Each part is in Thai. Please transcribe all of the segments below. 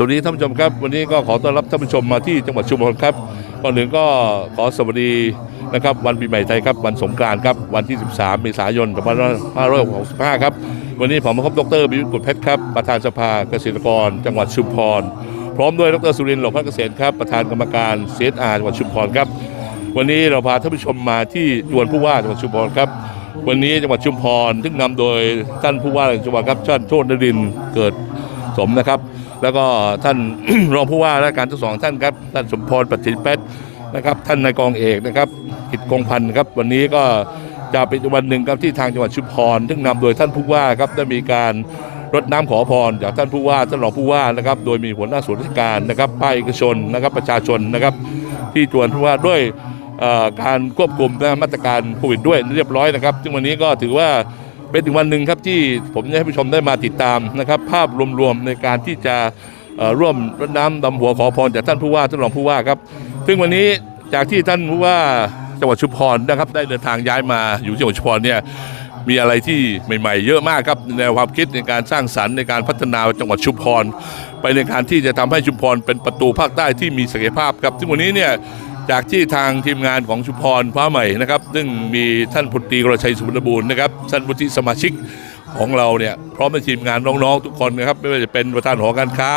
สวัสดีท่านผู้ชมครับ วันนี้ก็ขอต้อนรับท่านผู้ชมมาที่จังหวัดชุมพรครับก่อนหนึ่งก็ขอสวัสดีนะครับวันปีใหม่ไทยครับวันสงกรานต์ครับวันที่ 13 เมษายน2565 ครับ วันนี้ผมมาพบดรบิยุทธกุลเพชรครับประธานสภาเกษตรกร จังหวัดชุมพร พร้อมด้วยดรสุรินทร์หลงพระเกษตรครับประธานกรรมการเซอาจังหวัดชุมพรครับ วันนี้เราพาท่านผู้ชมมาที่จวนผู้ว่าจังหวัดชุมพรครับวันนี้จังหวัดชุมพรซึ่งนำโดยท่านผู้ว่าจังหวัดครับท่านโชตินรินเกิดสมนะครับ แล้วก็ท่านรองผู้ว่าราชการทั้งสองท่านครับท่านสมพรปฏิเพชรนะครับ ท่านนายกองเอกนะครับกิจกองพันธ์ครับ วันนี้ก็จะเป็นวันหนึ่งครับที่ทางจังหวัดชุมพรซึ่งนำโดยท่านผู้ว่าครับได้มีการรดน้ำขอพรจากท่านผู้ว่าท่านรองผู้ว่านะครับ โดยมีหัวหน้าส่วนราชการนะครับภาคเอกชนนะครับประชาชนนะครับ ที่จวนผู้ว่าด้วยการควบคุมนะมาตรการโควิดด้วยเรียบร้อยนะครับ ซึ่งวันนี้ก็ถือว่า เป็นถึงวันหนึ่งครับที่ผมจะให้ผู้ชมได้มาติดตามนะครับ ภาพรวมๆในการที่จะร่วมรดน้ำดำหัวขอพรจากท่านผู้ว่าท่านรองผู้ว่าครับ ซึ่งวันนี้จากที่ท่านผู้ว่าจังหวัดชุมพรนะครับได้เดินทางย้ายมาอยู่ที่จังหวัดชุมพรเนี่ยมีอะไรที่ใหม่ ๆ เยอะมากครับแนวความคิดในการสร้างสรรค์ในการพัฒนาจังหวัดชุมพร ไปในการที่จะทำให้ชุมพรเป็นประตูภาคใต้ที่มีศักยภาพครับซึ่งวันนี้เนี่ย จากที่ทางทีมงานของชุมพรฟ้าใหม่นะครับ ซึ่งมีท่านพลตรีกรชัยสุวรรณบูรณ์นะครับท่านวุฒิสมาชิกของเราเนี่ยพร้อมในทีมงานน้องๆทุกคนนะครับไม่ว่าจะเป็นประธานหอการค้า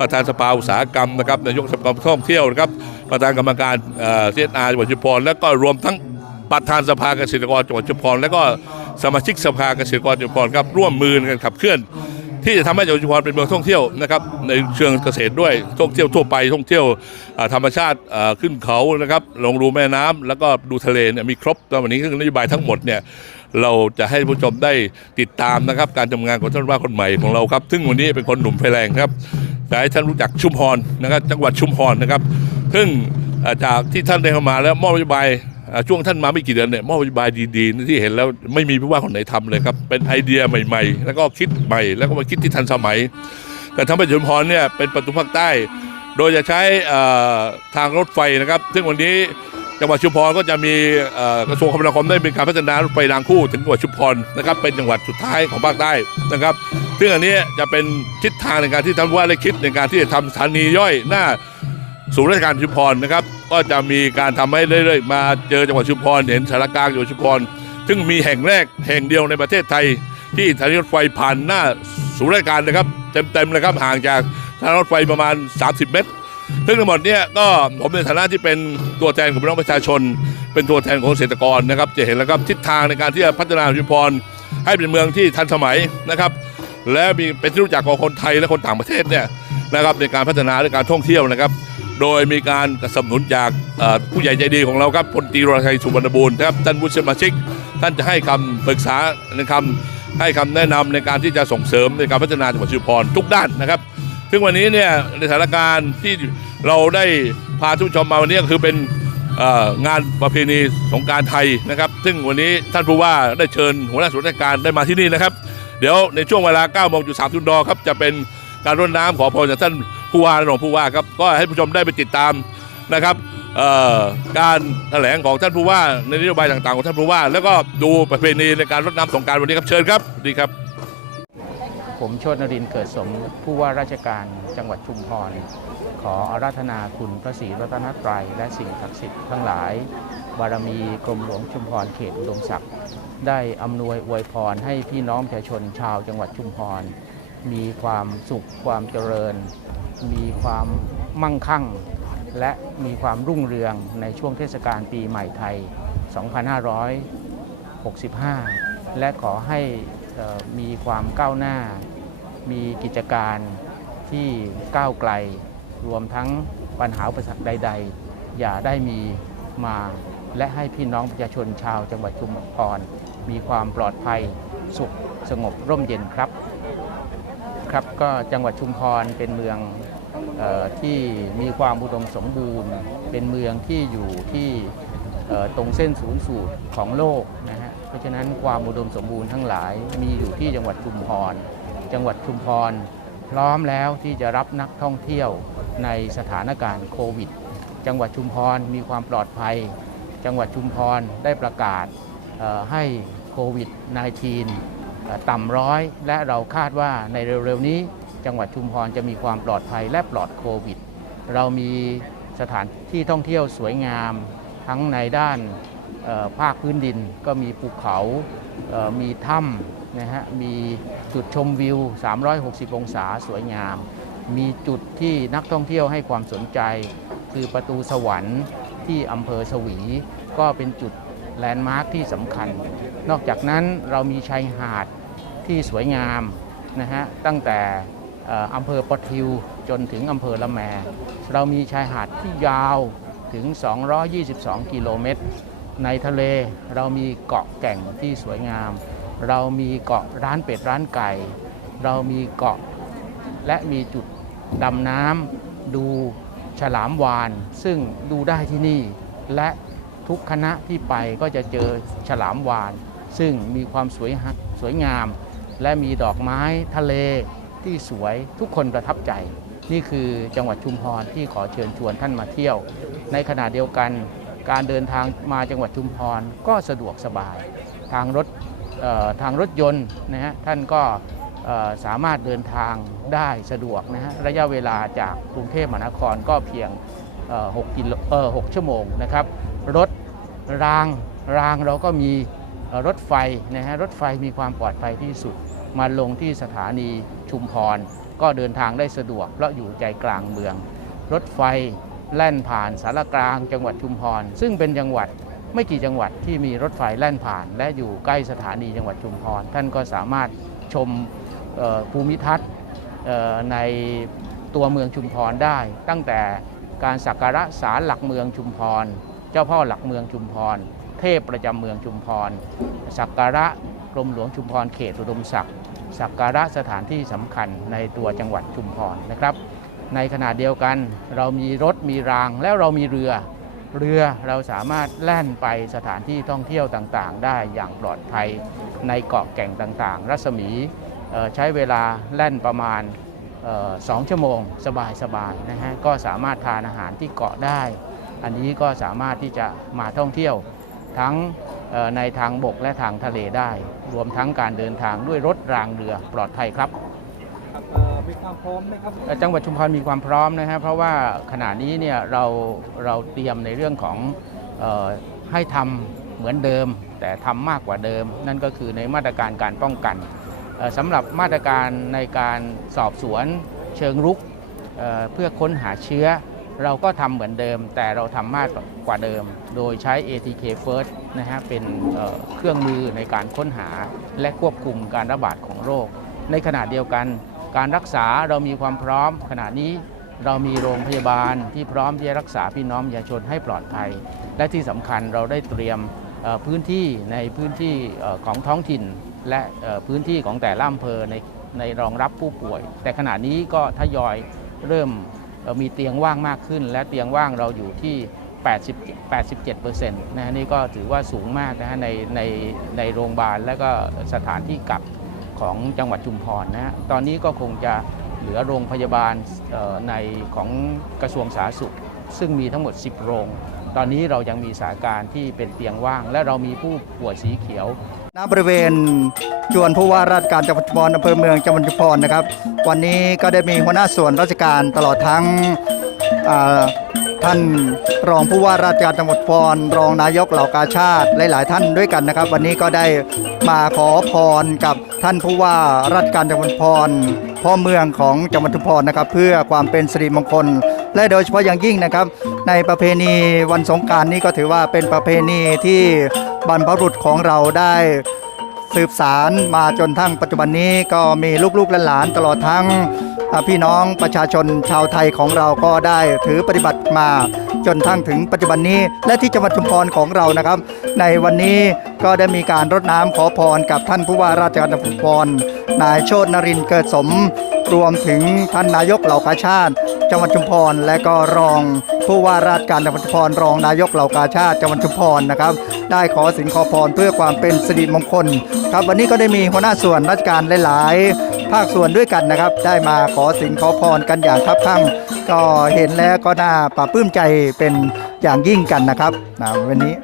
ประธานสภาอุตสาหกรรมนะครับนายกสมาคมท่องเที่ยวนะครับประธานกรรมการเซียอาจังหวัดชุมพรและก็รวมทั้งประธานสภาเกษตรกรจังหวัดชุมพรและก็สมาชิกสภาเกษตรกรจังหวัดชุมพรครับร่วมมือกันขับเคลื่อน ที่จะทำให้จังหวัดชุมพรเป็นเมืองท่องเที่ยวนะครับในเชิงเกษตรด้วยท่องเที่ยวทั่วไปท่องเที่ยวธรรมชาติขึ้นเขานะครับลงดูแม่น้ำแล้วก็ดูทะเลเนี่ยมีครบแล้ววันนี้คือนโยบายทั้งหมดเนี่ยเราจะให้ผู้ชมได้ติดตามนะครับ การทำงานของท่านว่าคนใหม่ของเราครับ ซึ่งวันนี้เป็นคนหนุ่มไฟแรงครับจะให้ท่านรู้จักชุมพรนะครับ จังหวัดชุมพรนะครับ ซึ่งจากที่ท่านได้เข้ามาแล้วมอบนโยบาย ช่วงท่านมาไม่กี่เดือนเนี่ยมอบนโยบายดีๆ ที่เห็นแล้วไม่มีผู้ว่าคนไหนทำเลยครับ เป็นไอเดียใหม่ๆ แล้วก็คิดใหม่ แล้วก็มาคิดที่ทันสมัย แต่ทำให้ชุมพรเนี่ยเป็นประตูภาคใต้ โดยจะใช้เอ่อทางรถไฟนะครับ ซึ่งวันนี้จังหวัดชุมพรก็จะมีเอ่อกระทรวงคมนาคมได้มีการพัฒนารถไฟรางคู่ถึงจังหวัดชุมพรนะครับเป็นจังหวัดสุดท้ายของภาคใต้นะครับซึ่งอันนี้จะเป็นทิศทางในการที่ท่านผู้ว่าได้คิดในการที่จะทำสถานีย่อยหน้า ศูนย์ราชการชุมพรนะครับ ก็จะมีการทำให้เรื่อยๆ มาเจอจังหวัดชุมพรเห็นสารกลางจังหวัดชุมพร ซึ่งมีแห่งแรกแห่งเดียวในประเทศไทย ที่สถานีรถไฟผ่านหน้าศูนย์ราชการนะครับ เต็มๆเลยครับห่างจากสถานีรถไฟประมาณ 30 เมตร ซึ่งทั้งหมดเนี่ยก็ผมในฐานะที่เป็นตัวแทนของพี่น้องประชาชน เป็นตัวแทนของเกษตรกรนะครับจะเห็นแล้วครับทิศทางในการที่จะพัฒนาชุมพรให้เป็นเมืองที่ทันสมัยนะครับ และมีเป็นที่รู้จักของคนไทยและคนต่างประเทศเนี่ยนะครับในการพัฒนาและการท่องเที่ยวนะครับ โดยมีการสนับสนุนจากผู้ใหญ่ใจดีของเราครับพลตรีรชัยสุวรรณบูรณ์นะครับท่านผู้สมาชิก ท่านจะให้คำปรึกษาในคำให้คำแนะนำในการที่จะส่งเสริมในการพัฒนาจังหวัดชุมพรทุกด้านนะครับ ซึ่งวันนี้เนี่ยในสถานการณ์ที่เราได้พาทุกชมมาวันนี้ก็คือเป็นงานประเพณีสงการไทยนะครับ ซึ่งวันนี้ท่านผู้ว่าได้เชิญหัวหน้าส่วนราชการได้มาที่นี่นะครับ เดี๋ยวในช่วงเวลา9โมงจุดสามทุนดอครับจะเป็นการรดน้ำขอพรจากท่าน ผู้ว่าและรองผู้ว่าครับก็ให้ผู้ชมได้ไปติดตามนะครับการแถลงของท่านผู้ว่าในนโยบายต่างๆของท่านผู้ว่า แล้วก็ดูประเพณีในการรดน้ำสงการวันนี้ครับเชิญครับดีครับ ผมโชตินรินเกิดสมผู้ว่าราชการจังหวัดชุมพร ขออาราธนาคุณพระศรีรัตนตรัยและสิ่งศักดิ์สิทธิ์ทั้งหลาย บารมีกรมหลวงชุมพรเขตอุดมศักดิ์ได้อำนวยอวยพรให้พี่น้องประชาชนชาวจังหวัดชุมพร มีความสุขความเจริญ มีความมั่งคั่ง และมีความรุ่งเรืองในช่วงเทศกาลปีใหม่ไทย 2565 และขอให้มีความก้าวหน้า มีกิจการที่ก้าวไกล รวมทั้งปัญหาอุปสรรคใด ๆ อย่าได้มีมาและให้พี่น้องประชาชนชาวจังหวัดชุมพรมีความปลอดภัย สุขสงบร่มเย็นครับ ครับก็จังหวัดชุมพรเป็นเมืองออที่มีความอุดมสมบูรณ์ เป็นเมืองที่อยู่ที่ตรงเส้นศูนย์สูตรของโลกนะฮะเพราะฉะนั้นความอุดมสมบูรณ์ทั้งหลายมีอยู่ที่จังหวัดชุมพร จังหวัดชุมพร พร้อมแล้วที่จะรับนักท่องเที่ยวในสถานการณ์โควิด จังหวัดชุมพรมีความปลอดภัย จังหวัดชุมพรได้ประกาศให้โควิด -19 ต่ำร้อย และเราคาดว่าในเร็วๆนี้จังหวัดชุมพรจะมีความปลอดภัยและปลอดโควิด เรามีสถานที่ท่องเที่ยวสวยงาม ทั้งในด้านภาคพื้นดิน ก็มีภูเขามีถ้ำนะฮะมีจุดชมวิว 360 องศาสวยงาม มีจุดที่นักท่องเที่ยวให้ความสนใจ คือประตูสวรรค์ที่อำเภอสวี ก็เป็นจุดแลนด์มาร์คที่สำคัญ นอกจากนั้นเรามีชายหาดที่สวยงามนะฮะตั้งแต่อออำเภอปะทิวจนถึงอำเภอละแม เรามีชายหาดที่ยาวถึง 222 กิโลเมตร ในทะเลเรามีเกาะแก่งที่สวยงาม เรามีเกาะร้านเป็ดร้านไก่ เรามีเกาะและมีจุดดำน้ำดูฉลามวาน ซึ่งดูได้ที่นี่ และทุกคณะที่ไปก็จะเจอฉลามวาน ซึ่งมีความสวยสวยงาม และมีดอกไม้ทะเลที่สวยทุกคนประทับใจ นี่คือจังหวัดชุมพรที่ขอเชิญชวนท่านมาเที่ยว ในขณะเดียวกันการเดินทางมาจังหวัดชุมพรก็สะดวกสบาย ทางรถทางรถยนต์นะฮะท่านก็สามารถเดินทางได้สะดวกนะฮะระยะเวลาจากกรุงเทพมหานครก็เพียง6กิโลเออ6ชั่วโมงนะครับ รถรางรางเราก็มี รถไฟนะฮะรถไฟมีความปลอดภัยที่สุด มาลงที่สถานีชุมพร ก็เดินทางได้สะดวก เพราะอยู่ใจกลางเมือง รถไฟแล่นผ่านสารกลางจังหวัดชุมพร ซึ่งเป็นจังหวัดไม่กี่จังหวัดที่มีรถไฟแล่นผ่าน และอยู่ใกล้สถานีจังหวัดชุมพร ท่านก็สามารถชมภูมิทัศน์ในตัวเมืองชุมพรได้ ตั้งแต่การสักการะศาลหลักเมืองชุมพร เจ้าพ่อหลักเมืองชุมพร ทพประจำเมืองชุมพร สักการะกรมหลวงชุมพรเขตอุดมศักดิ์สักการะสถานที่สำคัญในตัวจังหวัดชุมพรนะครับ ในขณะเดียวกันเรามีรถมีรางแล้วเรามีเรือ เรือเราสามารถแล่นไปสถานที่ท่องเที่ยวต่างๆ ได้อย่างปลอดภัยในเกาะแก่งต่างๆ รัศมีใช้เวลาแล่นประมาณออสองชั่วโมงสบายๆนะฮะก็สามารถทานอาหารที่เกาะได้ อันนี้ก็สามารถที่จะมาท่องเที่ยว ทั้งเอ่อในทางบกและทางทะเลได้ รวมทั้งการเดินทางด้วยรถรางเรือปลอดภัยครับครับเอ่อมีความพร้อมไหมครับจังหวัดชุมพรมีความพร้อมนะครับเพราะว่าขณะนี้เนี่ยเราเราเตรียมในเรื่องของเออให้ทำเหมือนเดิม แต่ทำมากกว่าเดิม นั่นก็คือในมาตรการการป้องกันเอ่อสำหรับมาตรการในการสอบสวนเชิงรุกเอ่อเพื่อค้นหาเชื้อ เราก็ทำเหมือนเดิม แต่เราทำมากกว่าเดิม โดยใช้ ATK First นะฮะเป็นเเครื่องมือในการค้นหาและควบคุมการระบาดของโรค ในขณะเดียวกันการรักษาเรามีความพร้อม ขณะนี้เรามีโรงพยาบาลที่พร้อมที่จะรักษาพี่น้องประชาชนให้ปลอดภัย และที่สำคัญเราได้เตรียมพื้นที่ในพื้นที่ของท้องถิ่น และพื้นที่ของแต่ละอำเภอในในรองรับผู้ป่วย แต่ขณะนี้ก็ทยอยเริ่ม มีเตียงว่างมากขึ้น และเตียงว่างเราอยู่ที่80 87%นะฮะนี่ก็ถือว่าสูงมากนะฮะในในในโรงพยาบาลและก็สถานที่กักของจังหวัดชุมพรนะฮะตอนนี้ก็คงจะเหลือโรงพยาบาลในของกระทรวงสาธารณสุข ซึ่งมีทั้งหมด 10 โรง ตอนนี้เรายังมีสถานการที่เป็นเตียงว่าง และเรามีผู้ป่วยสีเขียวณบริเวณจวนผู้ว่าราชการจังหวัดชุมพรอำเภอเมืองจังหวัดชุมพรนะครับ วันนี้ก็ได้มีหัวหน้าส่วนราชการตลอดทั้ง ท่านรองผู้ว่าราชการจังหวัดพรรองนายกเหล่ากาชาติหลาย ๆ ท่านด้วยกันนะครับ วันนี้ก็ได้มาขอพรกับท่านผู้ว่าราชการจังหวัดพรพ่อเมืองของจังหวัดชุมพรนะครับ เพื่อความเป็นสิริมงคล และโดยเฉพาะอย่างยิ่งนะครับ ในประเพณีวันสงกรารนี้ก็ถือว่าเป็นประเพณีที่บรรพบุรุษของเราได้สืบสารมาจนทั้งปัจจุบันนี้ก็มีลูกๆหลานตลอดทั้ง พี่น้องประชาชนชาวไทยของเราก็ได้ถือปฏิบัติมาจนทั้งถึงปัจจุบันนี้ และที่จังหวัดชุมพรของเรานะครับ ในวันนี้ก็ได้มีการรดน้ำขอพรกับท่านผู้ว่าราชการจังหวัดชุมพรนายโชตนรินเกิดสม รวมถึงท่านนายกเหล่ากาชาติ จังหวัดชุมพรและก็รองผู้ว่าราชการจังหวัดชุมพรรองนายกเหล่ากาชาติจังหวัดชุมพรนะครับ ได้ขอสินขอพรเพื่อความเป็นสิริมงคล ครับวันนี้ก็ได้มีหัวหน้าส่วนราชการหลาย ภาคส่วนด้วยกันนะครับ ได้มาขอสินขอพรกันอย่างคับข้างก็เห็นแล้วก็น่าปลาบปลื้มใจเป็นอย่างยิ่งกันนะครับนะวันนี้